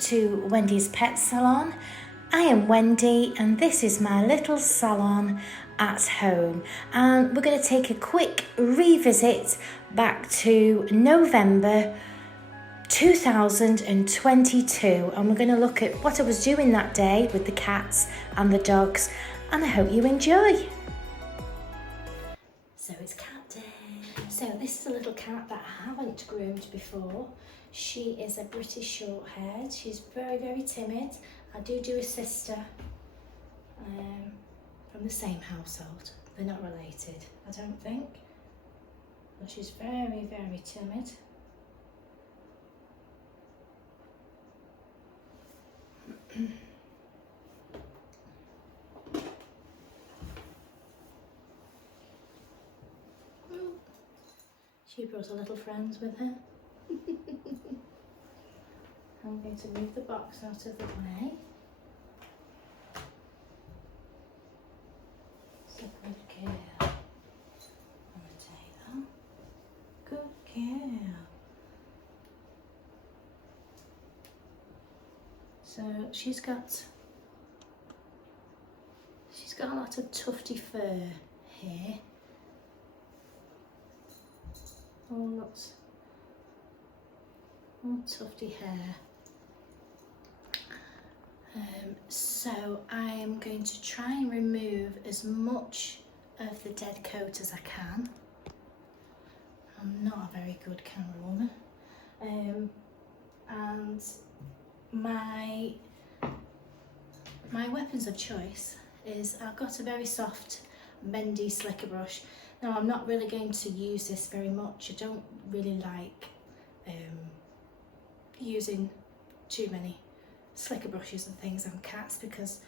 to Wendy's Pet Salon. I am Wendy and this is my little salon at home, and we're going to take a quick revisit back to November 2022, and we're going to look at what I was doing that day with the cats and the dogs, and I hope you enjoy. So it's cat day. So this is a little cat that I haven't groomed before. She is a British short-haired. She's very, very timid. I do a sister from the same household. They're not related, I don't think. But she's very, very timid. She brought her little friends with her. I'm going to move the box out of the way. So good girl. I'm going to take that. Good girl. So she's got a lot of tufty fur here. All tufty hair. So I am going to try and remove as much of the dead coat as I can. I'm not a very good camera woman. And my weapons of choice is I've got a very soft bendy slicker brush. Now I'm not really going to use this very much. I don't really like using too many slicker brushes and things on cats because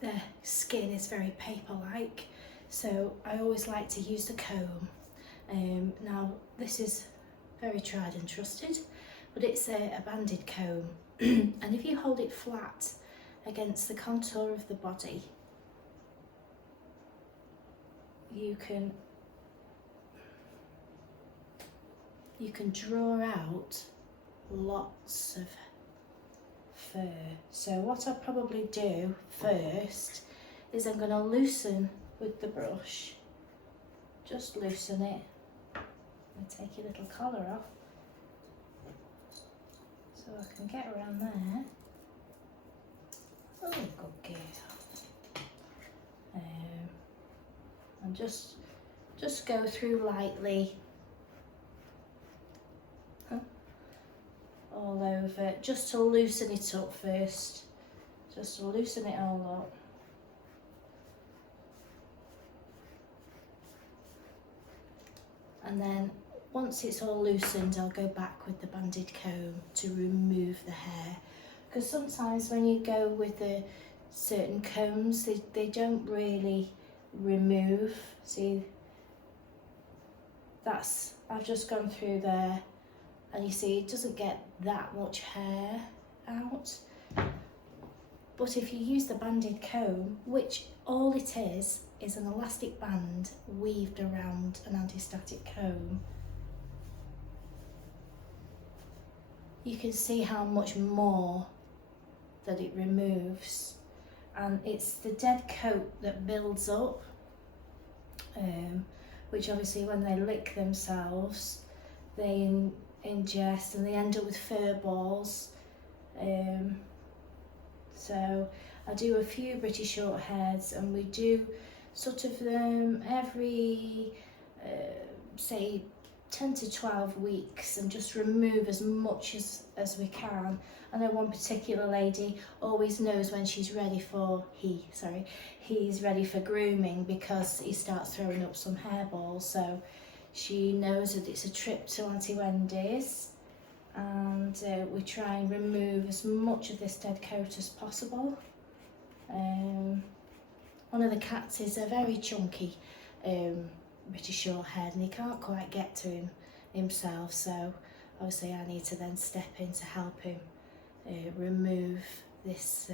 their skin is very paper-like. So I always like to use the comb. Now this is very tried and trusted, but it's a banded comb. And if you hold it flat against the contour of the body, you can draw out lots of fur. So what I'll probably do first is I'm going to loosen with the brush, just loosen it, and take your little collar off so I can get around there. Oh, good girl. And just go through lightly all over, just to loosen it up first, just to loosen it all up. And then once it's all loosened, I'll go back with the banded comb to remove the hair, because sometimes when you go with the certain combs, they don't really remove. See, I've just gone through there, and you see it doesn't get that much hair out. But if you use the banded comb, which all it is an elastic band weaved around an anti-static comb, you can see how much more that it removes. And it's the dead coat that builds up, which obviously when they lick themselves, they ingest and they end up with fur balls. So I do a few British Shorthairs, and we do sort of them every say 10 to 12 weeks, and just remove as much as we can. I know one particular lady always knows when he's ready for grooming, because he starts throwing up some hairballs. So she knows that it's a trip to Auntie Wendy's, and we try and remove as much of this dead coat as possible. One of the cats is a very chunky British Shorthair, and he can't quite get to him himself, so obviously I need to then step in to help him remove this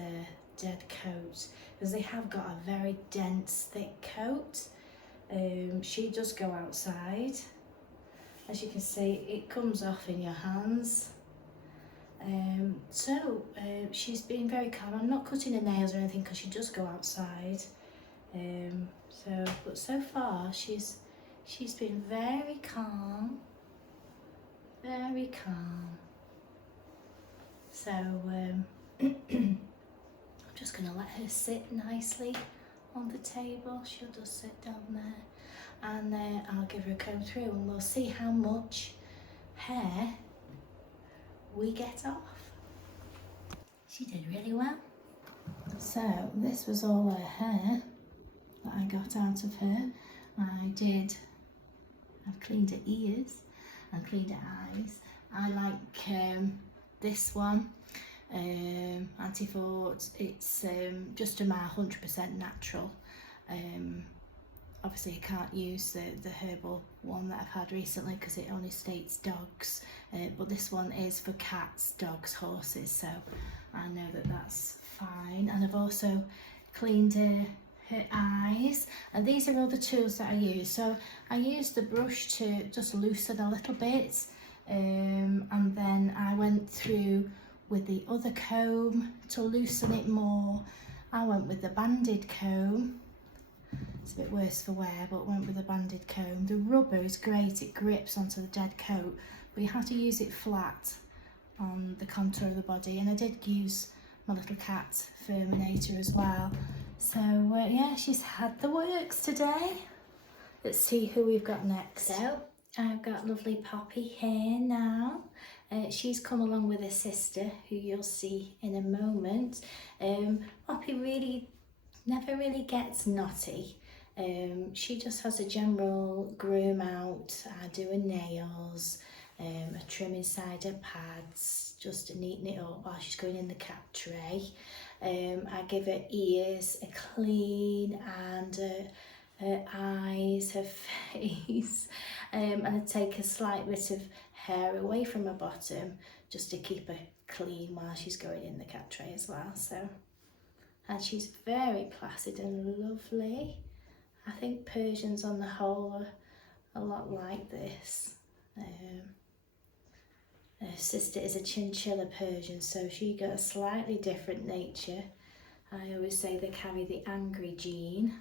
dead coat, because they have got a very dense, thick coat. She does go outside. As you can see, it comes off in your hands. She's been very calm. I'm not cutting her nails or anything because she does go outside. But so far she's been very calm, very calm. So I'm just going to let her sit nicely on the table. She'll just sit down there, and I'll give her a comb through, and we'll see how much hair we get off. She did really well. So this was all her hair that I got out of her. I've cleaned her ears and cleaned her eyes. I like this one, Anti-Fort. It's just a 100% natural. Obviously I can't use the herbal one that I've had recently because it only states dogs, but this one is for cats, dogs, horses, so I know that that's fine. And I've also cleaned her eyes, and these are all the tools that I use. So I use the brush to just loosen a little bit, and then I went through with the other comb to loosen it more. I went with the banded comb. It's a bit worse for wear, but went with a banded comb. The rubber is great, it grips onto the dead coat, but you have to use it flat on the contour of the body. And I did use my little cat Furminator as well. So yeah, she's had the works today. Let's see who we've got next. So I've got lovely Poppy here now. She's come along with her sister, who you'll see in a moment. Poppy never really gets naughty. She just has a general groom out. I do her nails, a trim inside her pads, just to neaten it up while she's going in the cat tray. I give her ears a clean, and her eyes, her face, and I take a slight bit of hair away from her bottom just to keep her clean while she's going in the cat tray as well. So, and she's very placid and lovely. I think Persians on the whole are a lot like this. Her sister is a chinchilla Persian, so she got a slightly different nature. I always say they carry the angry gene.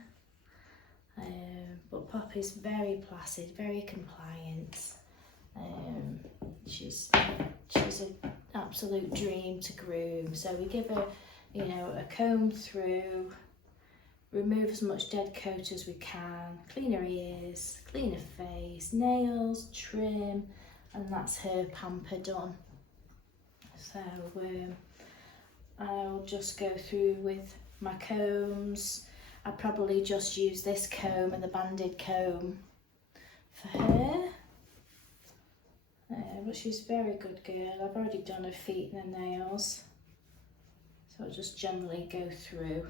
But Poppy's very placid, very compliant. She's an absolute dream to groom. So we give her, you know, a comb through, remove as much dead coat as we can, clean her ears, clean her face, nails, trim, and that's her pamper done. So I'll just go through with my combs. I probably just use this comb and the banded comb for her. But she's a very good girl. I've already done her feet and her nails. So I'll just generally go through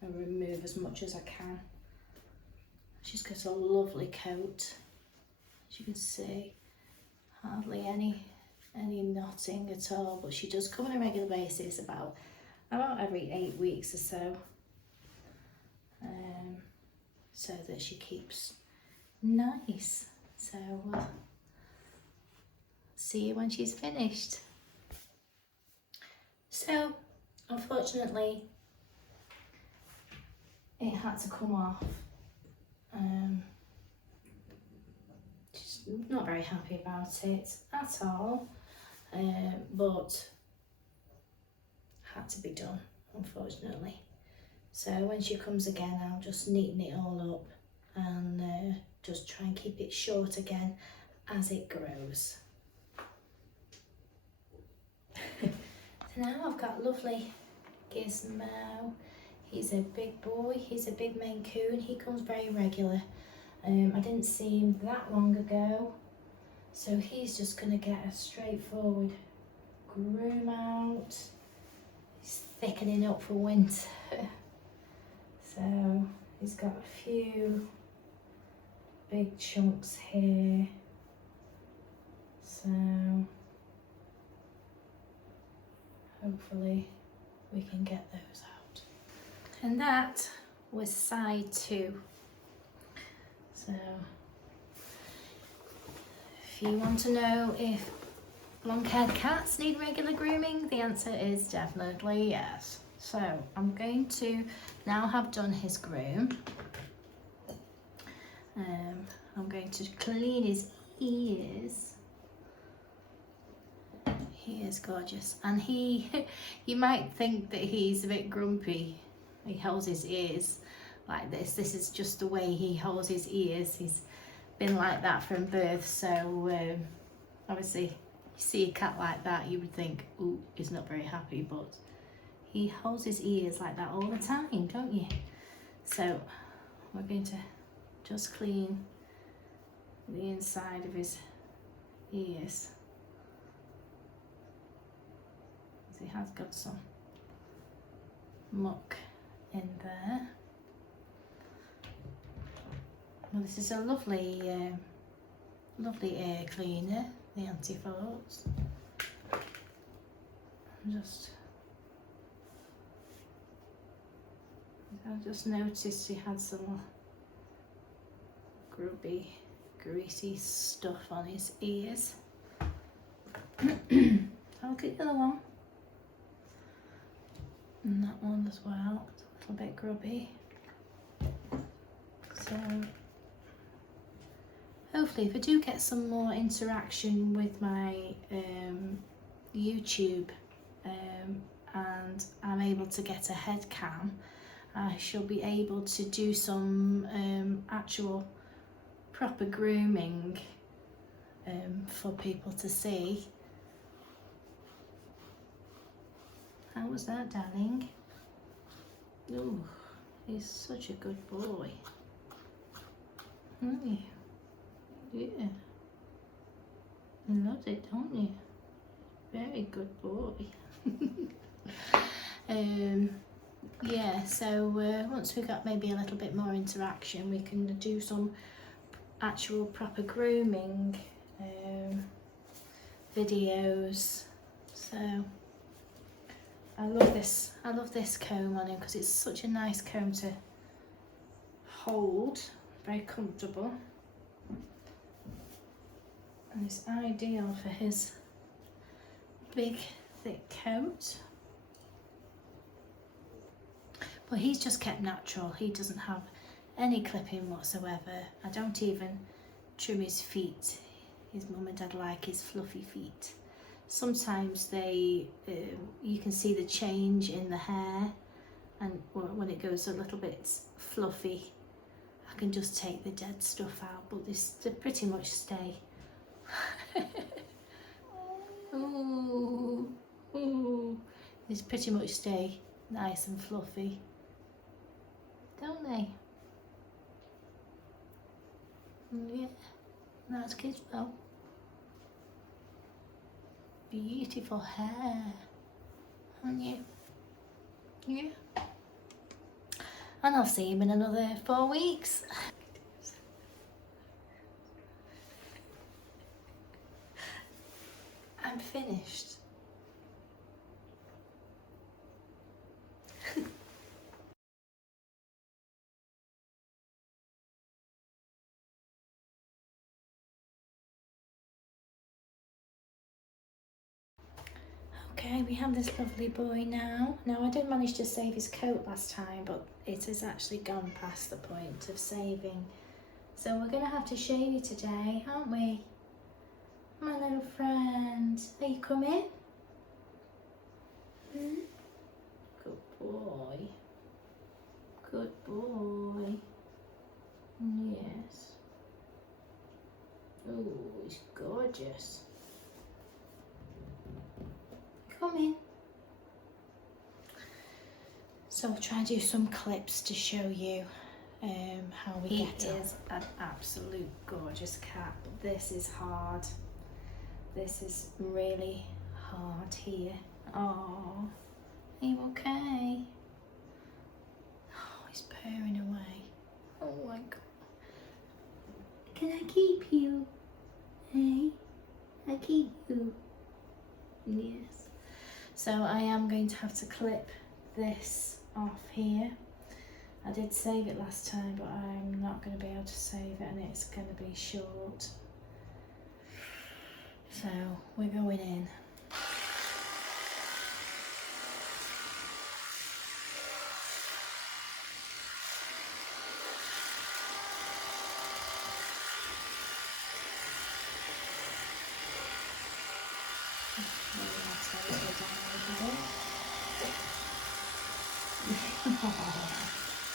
and remove as much as I can. She's got a lovely coat, as you can see. Hardly any knotting at all, but she does come on a regular basis, about every 8 weeks or so. So that she keeps nice. So see you when she's finished. So unfortunately it had to come off. She's not very happy about it at all, but had to be done, unfortunately. So when she comes again, I'll just neaten it all up and just try and keep it short again as it grows. So now I've got lovely Gizmo. He's a big boy, he's a big Maine Coon. He comes very regular. I didn't see him that long ago, so he's just going to get a straightforward groom out. He's thickening up for winter. So he's got a few big chunks here. So hopefully we can get those out. And that was side 2. So if you want to know if Long-haired cats need regular grooming? The answer is definitely yes. So I'm going to now have done his groom. I'm going to clean his ears. He is gorgeous, and you might think that he's a bit grumpy. He holds his ears like this. This is just the way he holds his ears. He's been like that from birth, so obviously you see a cat like that, you would think, ooh, he's not very happy, but he holds his ears like that all the time, don't you? So we're going to just clean the inside of his ears. He has got some muck in there. Well, this is a lovely lovely air cleaner, the anti-folds. I just noticed he had some grubby, greasy stuff on his ears. I'll get the other one. And that one as well, it's a little bit grubby. So hopefully if I do get some more interaction with my YouTube and I'm able to get a head cam, I shall be able to do some actual proper grooming for people to see. How was that, darling? Oh, he's such a good boy. Aren't you? Yeah. You love it, don't you? Very good boy. Yeah, so once we got maybe a little bit more interaction, we can do some actual proper grooming videos. So I love this comb on him because it's such a nice comb to hold, very comfortable, and it's ideal for his big thick coat. But he's just kept natural. He doesn't have any clipping whatsoever. I don't even trim his feet. His mum and dad like his fluffy feet. Sometimes they, you can see the change in the hair, and when it goes a little bit fluffy, I can just take the dead stuff out, but they pretty much stay. Ooh, ooh. These pretty much stay nice and fluffy, don't they? Yeah, that's good. Well, beautiful hair, aren't you? Yeah. And I'll see him in another 4 weeks. I'm finished. Okay, we have this lovely boy now. Now I did manage to save his coat last time, but it has actually gone past the point of saving. So we're going to have to shave you today, aren't we? My little friend, are you coming? Hmm? Good boy. Good boy. Yes. Oh, he's gorgeous. Come in. So I'll try and do some clips to show you how we get on. He is an absolute gorgeous cat, but this is hard. This is really hard here. Oh, are you okay? Oh, he's purring away. Oh my God. Can I keep you? Hey, I keep you. Yes. So I am going to have to clip this off here. I did save it last time, but I'm not going to be able to save it, and it's going to be short. So we're going in.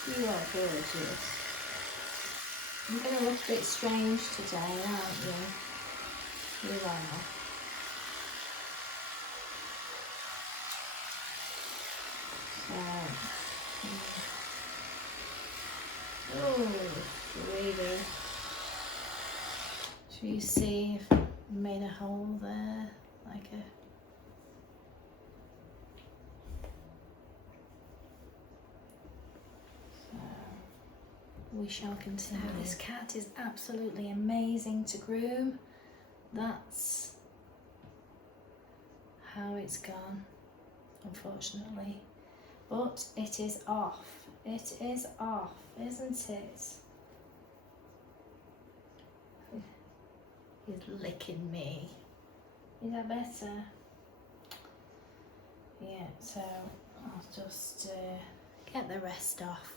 You are gorgeous. You're going to look a bit strange today, aren't you? You are. Oh, sweetie. Should you see if I made a hole there? Like a... we shall continue. So this cat is absolutely amazing to groom. That's how it's gone, unfortunately. But it is off. It is off, isn't it? He's licking me. Is that better? Yeah, so I'll just get the rest off.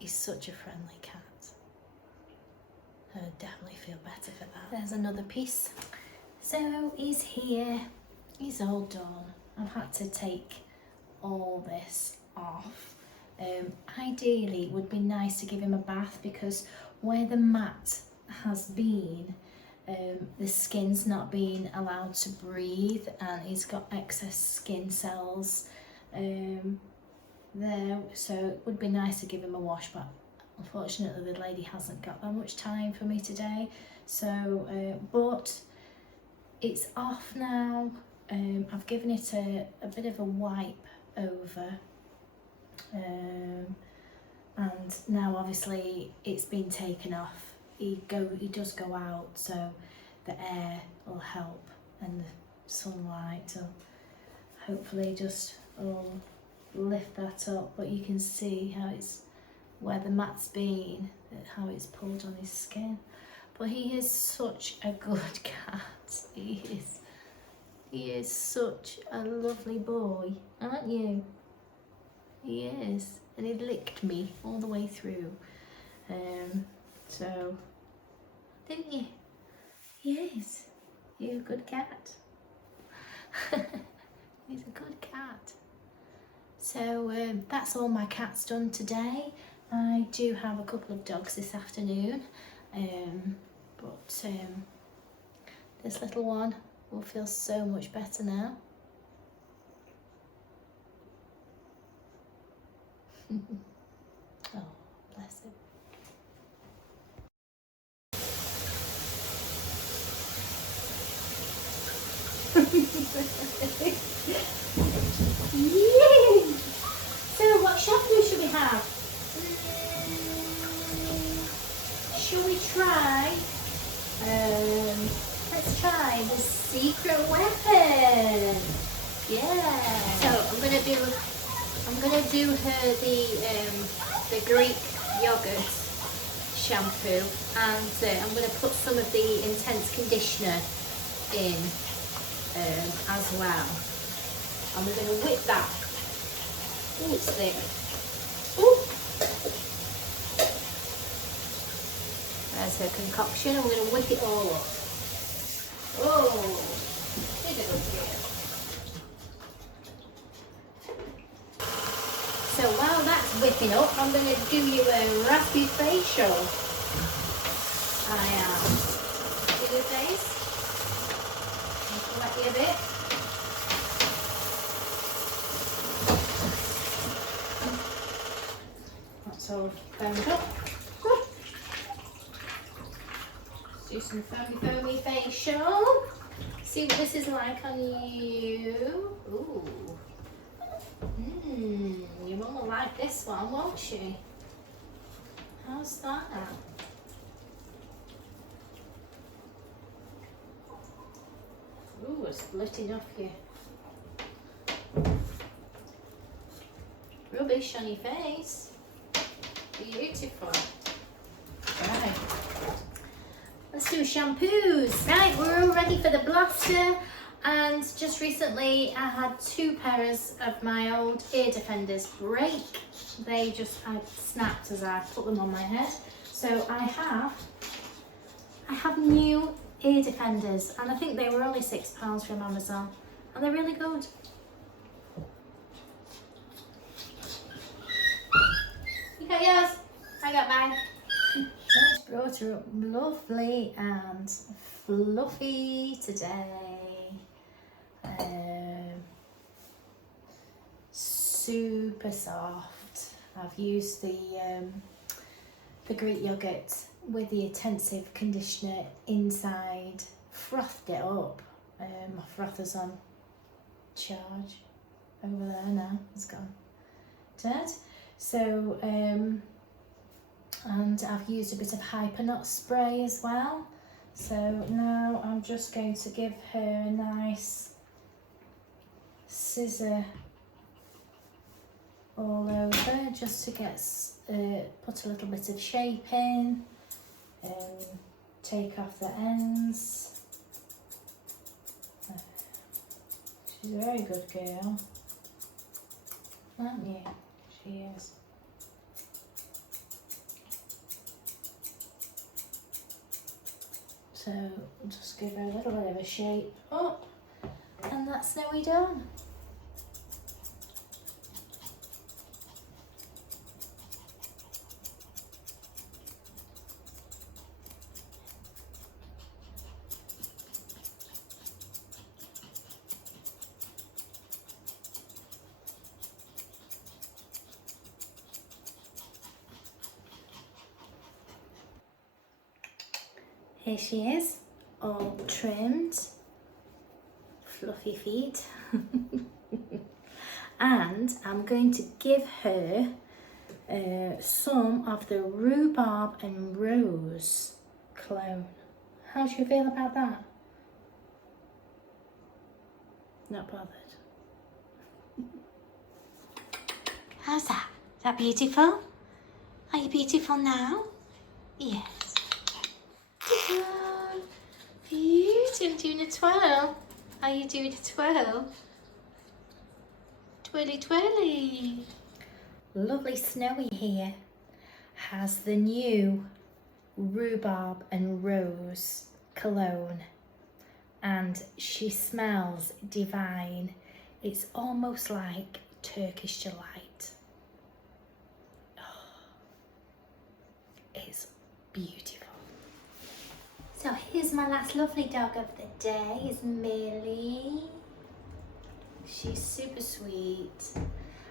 He's such a friendly cat. I definitely feel better for that. There's another piece. So he's here. He's all done. I've had to take all this off. Ideally, it would be nice to give him a bath because where the mat has been, the skin's not being allowed to breathe and he's got excess skin cells there, so it would be nice to give him a wash, but unfortunately the lady hasn't got that much time for me today. So but it's off now. I've given it a bit of a wipe over, and now obviously it's been taken off. He does go out, so the air will help and the sunlight will hopefully just all lift that up. But you can see how it's where the mat's been, how it's pulled on his skin. But he is such a good cat. He is such a lovely boy, aren't you? He is, and he licked me all the way through. So, didn't you? Yes, you're a good cat. He's a good cat. So that's all my cat's done today. I do have a couple of dogs this afternoon, but this little one will feel so much better now. Oh, bless him. Yay! So what shampoo should we have? Should we try? Let's try the secret weapon. Yeah. So I'm gonna do her the Greek yogurt shampoo, and I'm gonna put some of the intense conditioner in as well. And we're gonna whip that. Oh, it's thick. Ooh. There's her concoction, and we're going to whip it all up. Oh, she's a good girl. So while that's whipping up, I'm going to do you a raspy facial. I am. Do your face. Collect you a bit. That's all foamed up. Do some foamy facial. See what this is like on you. Ooh. Your mum will like this one, won't she? How's that? Ooh, it's splitting off you. Rubbish on your face. Beautiful. Right. Let's 2 shampoos. Right, we're all ready for the blaster. And just recently I had 2 pairs of my old ear defenders break. They just had snapped as I put them on my head. So I have new ear defenders, and I think they were only £6 from Amazon, and they're really good. You got yours? I got mine. Just brought her up lovely and fluffy today. Super soft. I've used the Greek yogurt with the intensive conditioner inside, frothed it up. My frother's on charge over there now, it's gone dead. So, and I've used a bit of hypernut spray as well. So now I'm just going to give her a nice scissor all over, just to get put a little bit of shape in, take off the ends. She's a very good girl, aren't you? She is. So just give her a little bit of a shape up, and that's nearly done. Here she is, all trimmed, fluffy feet. And I'm going to give her some of the rhubarb and rose cologne. How do you feel about that? Not bothered. How's that? Is that beautiful? Are you beautiful now? Yes. You doing a twirl? Are you doing a twirl? Twirly twirly. Lovely Snowy here has the new rhubarb and rose cologne, and she smells divine. It's almost like Turkish delight. Oh, it's beautiful. So here's my last lovely dog of the day, is Millie. She's super sweet,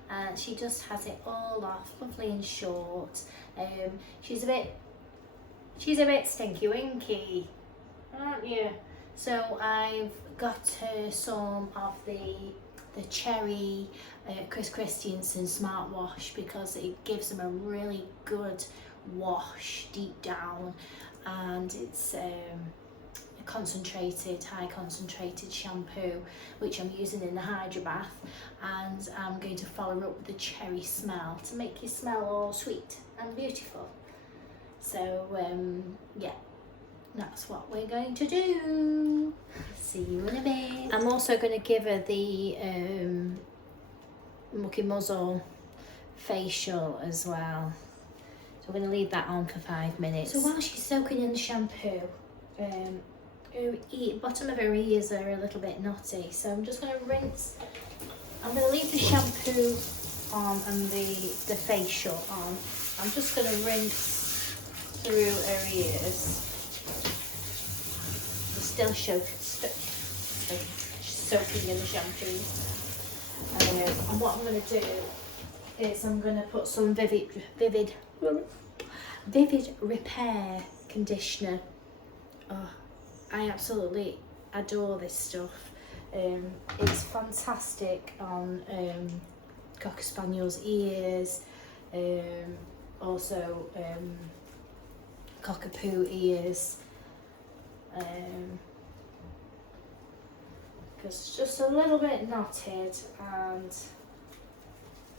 and she just has it all off, lovely and short. She's a bit stinky winky, aren't you? So I've got her some of the cherry Chris Christiansen Smart Wash, because it gives them a really good wash deep down, and it's a high concentrated shampoo, which I'm using in the Hydro Bath, and I'm going to follow up with the cherry smell to make you smell all sweet and beautiful. So yeah, that's what we're going to do. See you in a bit. I'm also going to give her the Mucky Muzzle facial as well. So we're going to leave that on for 5 minutes. So while she's soaking in the shampoo, her bottom of her ears are a little bit knotty, so I'm just going to rinse. I'm going to leave the shampoo on and the facial on. I'm just going to rinse through her ears. It's still soaking in the shampoo. And what I'm going to do is I'm going to put some Vivid Repair conditioner. Oh, I absolutely adore this stuff. It's fantastic on Cocker Spaniel's ears, also Cockapoo ears, because it's just a little bit knotted, and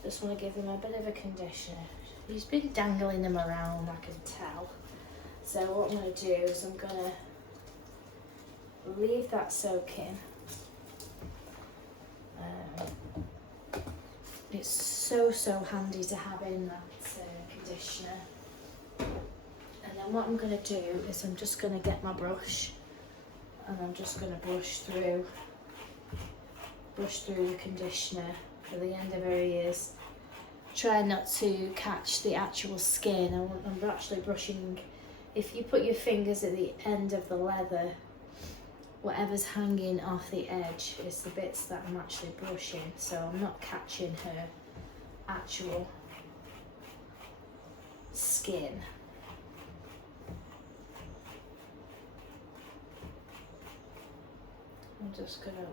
just want to give them a bit of a conditioner. He's been dangling them around, I can tell. So what I'm going to do is I'm going to leave that soaking. It's so handy to have in that conditioner. And then what I'm going to do is I'm just going to get my brush and I'm just going to brush through the conditioner for the end of her ears. Try not to catch the actual skin. I'm actually brushing, if you put your fingers at the end of the leather, whatever's hanging off the edge is the bits that I'm actually brushing, so I'm not catching her actual skin. I'm just going to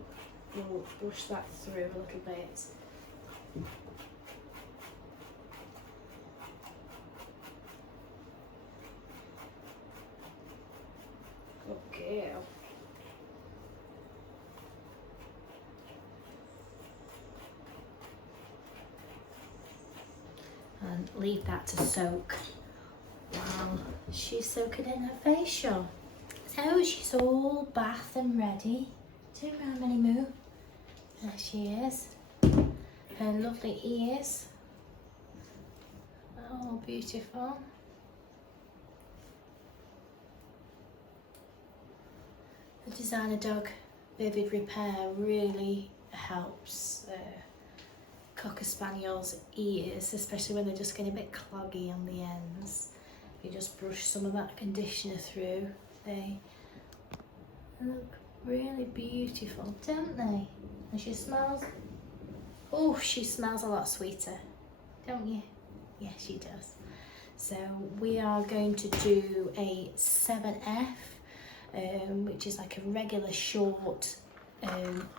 brush that through a little bit. Okay. And leave that to soak while she's soaking in her facial. So she's all bath and ready to Ramini Moo. There she is. Her lovely ears. Oh, beautiful. The Designer Dog Vivid Repair really helps Cocker Spaniel's ears, especially when they're just getting a bit cloggy on the ends. You just brush some of that conditioner through, they look really beautiful, don't they? And she smells, oh, she smells a lot sweeter, don't you? Yes, she does. So we are going to do a 7F, which is like a regular short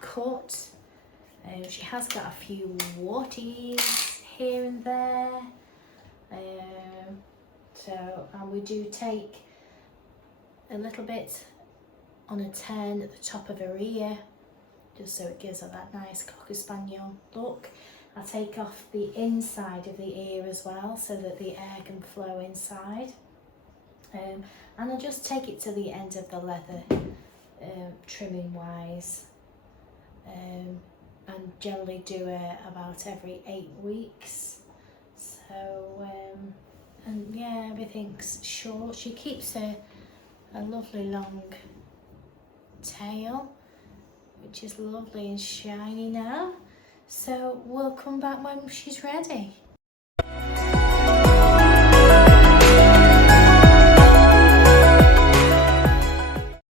cut. She has got a few warties here and there. And we do take a little bit on a 10 at the top of her ear, just so it gives her that nice Cocker Spaniel look. I take off the inside of the ear as well, so that the air can flow inside. And I just take it to the end of the leather, trimming wise. And generally do it about every 8 weeks. So, and yeah, everything's short. She keeps a lovely long tail, which is lovely and shiny now. So we'll come back when she's ready.